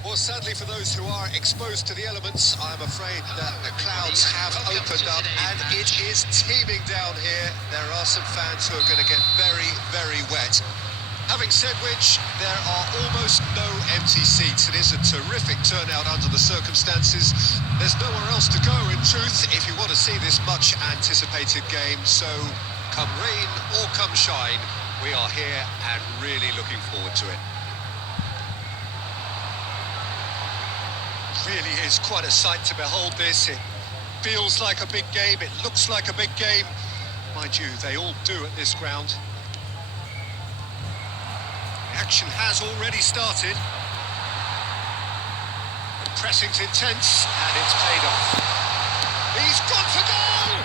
Well, sadly for those who are exposed to the elements, I'm afraid that the clouds have opened up and it is teeming down here. There are some fans who are going to get very, very wet. Having said which, there are almost no empty seats. It is a terrific turnout under the circumstances. There's nowhere else to go, in truth, if you want to see this much anticipated game. So, come rain or come shine, we are here and really looking forward to it. Really is quite a sight to behold this. It feels like a big game, it looks like a big game. Mind you, they all do at this ground. The action has already started. The pressing's intense, and it's paid off. He's gone for goal!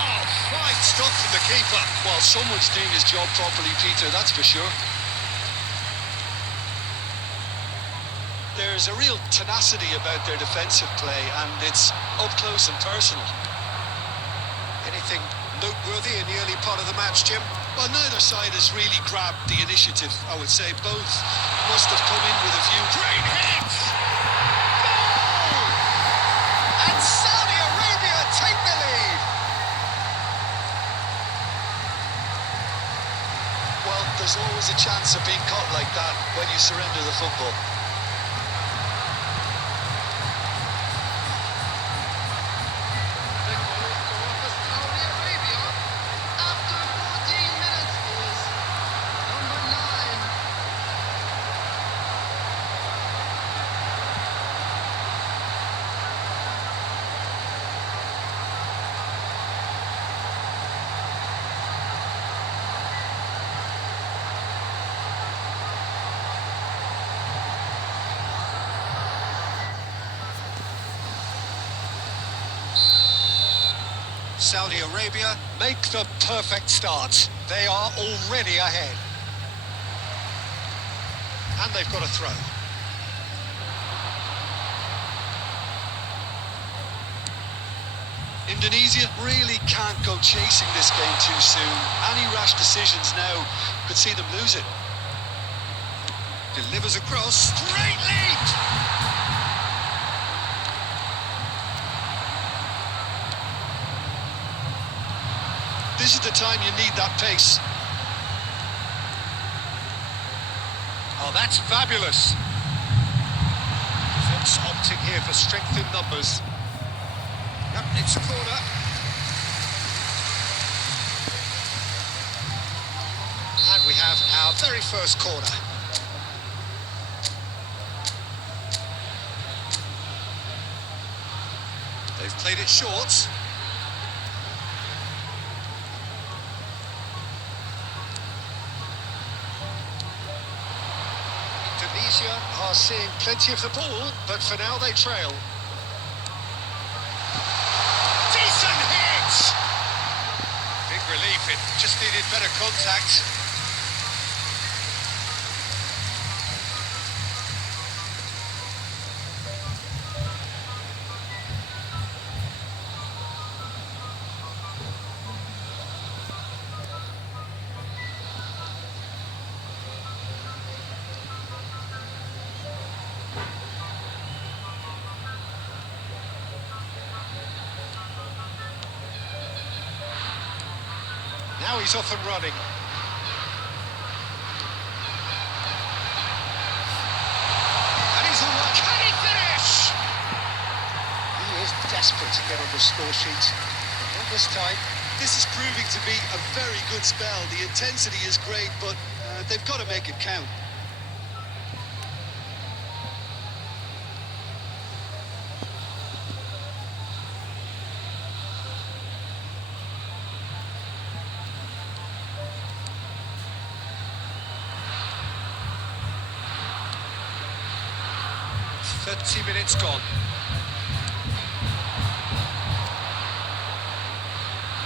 Oh, fine stop from the keeper. Well, someone's doing his job properly, Peter, that's for sure. There's a real tenacity about their defensive play, and it's up close and personal. Anything noteworthy in the early part of the match, Jim? Well, neither side has really grabbed the initiative, I would say. Both must have come in with a view. Great hit! Goal! And Saudi Arabia take the lead! Well, there's always a chance of being caught like that when you surrender the football. Saudi Arabia make the perfect start. They are already ahead. And they've got a throw. Indonesia really can't go chasing this game too soon. Any rash decisions now could see them lose it. Delivers across. Great lead! This is the time you need that pace. Oh, that's fabulous. Defence opting here for strength in numbers. Yep, it's a corner. And we have our very first corner. They've played it short. Indonesia are seeing plenty of the ball, but for now they trail. Decent hit! Big relief, it just needed better contact. Now he's off and running. And he's all right. Can he finish? He is desperate to get on the score sheet. Not this time. This is proving to be a very good spell. The intensity is great, but they've got to make it count. Minutes gone.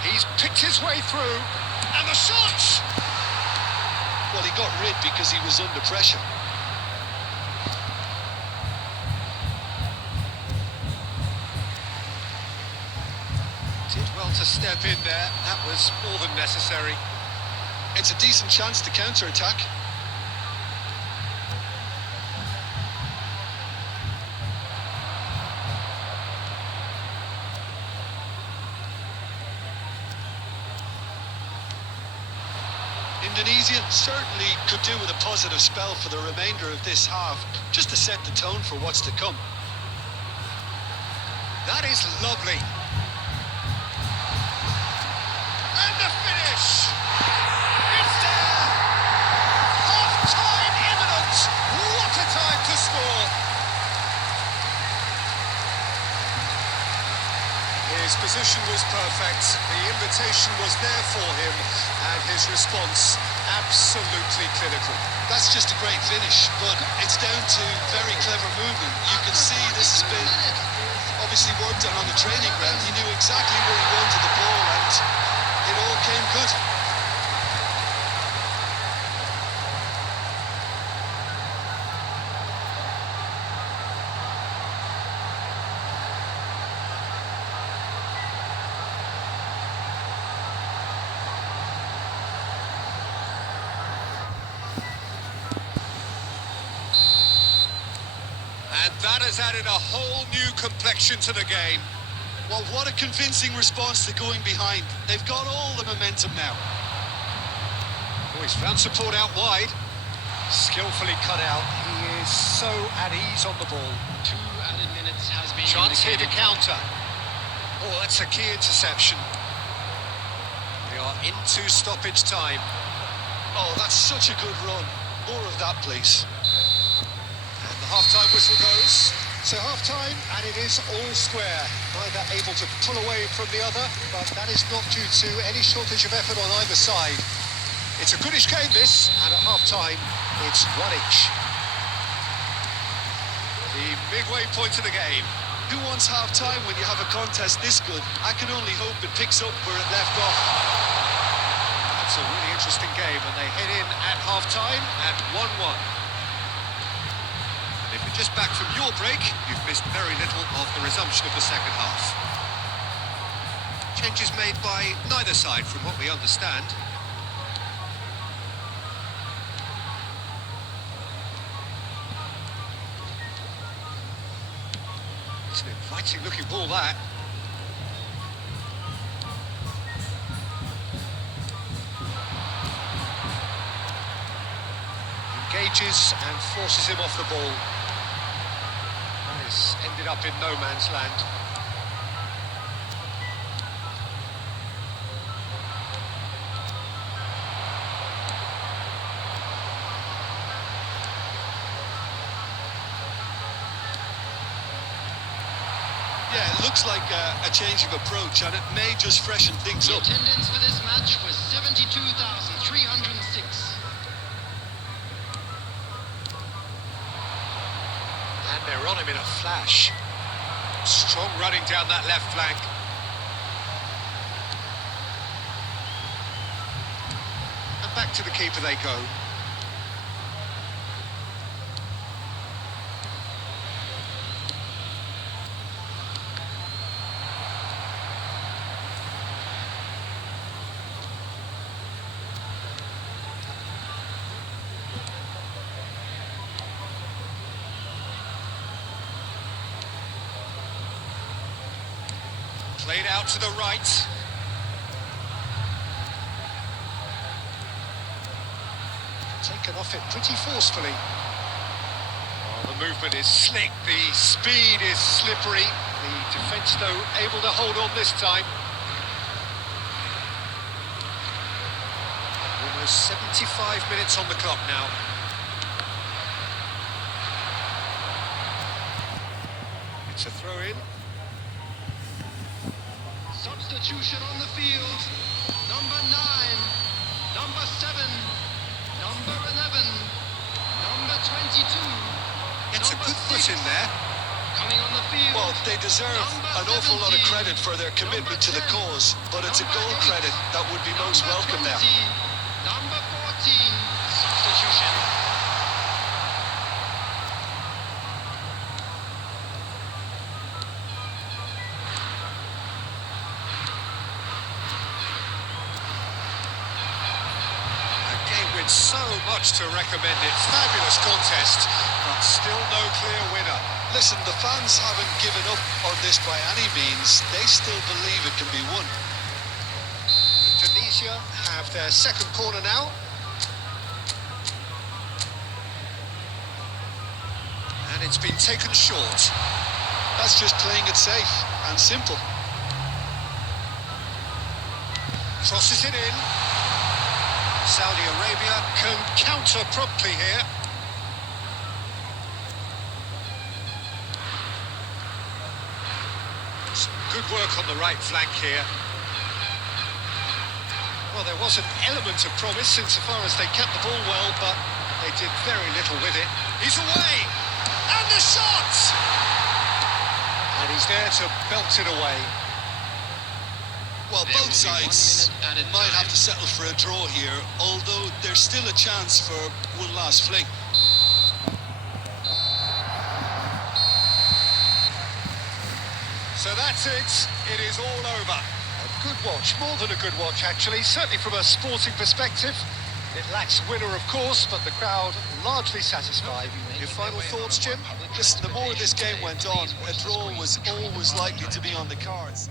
He's picked his way through, and the shot! Well, he got rid because he was under pressure. Did well to step in there. That was more than necessary. It's a decent chance to counter-attack. Indonesia certainly could do with a positive spell for the remainder of this half, just to set the tone for what's to come. That is lovely. And the finish! It's there! Half-time imminent! What a time to score! His position was perfect, the invitation was there for him, and his response absolutely clinical. That's just a great finish, but it's down to very clever movement. You can see this has been obviously worked on the training ground. He knew exactly where he wanted the ball, and it all came good. And that has added a whole new complexion to the game. Well, what a convincing response to going behind. They've got all the momentum now. Oh, he's found support out wide. Skillfully cut out. He is so at ease on the ball. 2 added minutes has been Chance here to indicated. counter. Oh, that's a key interception. We are into stoppage time. Oh, that's such a good run. More of that, please. And the half-time whistle goes. So half-time, and it is all square. Neither able to pull away from the other, but that is not due to any shortage of effort on either side. It's a goodish game, this, and at half-time, it's 1-1. The midway point of the game. Who wants half-time when you have a contest this good? I can only hope it picks up where it left off. That's a really interesting game, and they head in at half-time at 1-1. If you're just back from your break, you've missed very little of the resumption of the second half. Changes made by neither side, from what we understand. It's an inviting-looking ball, that. Engages and forces him off the ball. Has ended up in no man's land. Yeah, it looks like a change of approach, and it may just freshen things The up. attendance for this match was 72,306. And they're on him in a flash. Strong running down that left flank. And back to the keeper they go. Played out to the right. Taken off it pretty forcefully. Oh, the movement is slick, the speed is slippery. The defence, though, able to hold on this time. Almost 75 minutes on the clock now. It's a throw-in. Substitution on the field. Number 9, number 7, number 11, number 22. Gets a good foot in there. Coming on the field. Well, they deserve an awful lot of credit for their commitment to the cause, but it's a goal credit that would be most welcome now. Number 14, substitution. So much to recommend it. Fabulous contest, but still no clear winner. Listen, the fans haven't given up on this by any means. They still believe it can be won. Indonesia have their second corner now. and it's been taken short. That's just playing it safe and simple. Crosses it in. Saudi Arabia can counter promptly here. Some good work on the right flank here. Well, there was an element of promise insofar as they kept the ball well, but they did very little with it. He's away! And the shot! And he's there to belt it away. Well, both sides might have to settle for a draw here, although there's still a chance for one last fling. So that's it. It is all over. A good watch, more than a good watch actually, certainly from a sporting perspective. It lacks winner, of course, but the crowd largely satisfied. Your final thoughts, Jim? Listen, the more this game went on, a draw was always likely to be on the cards.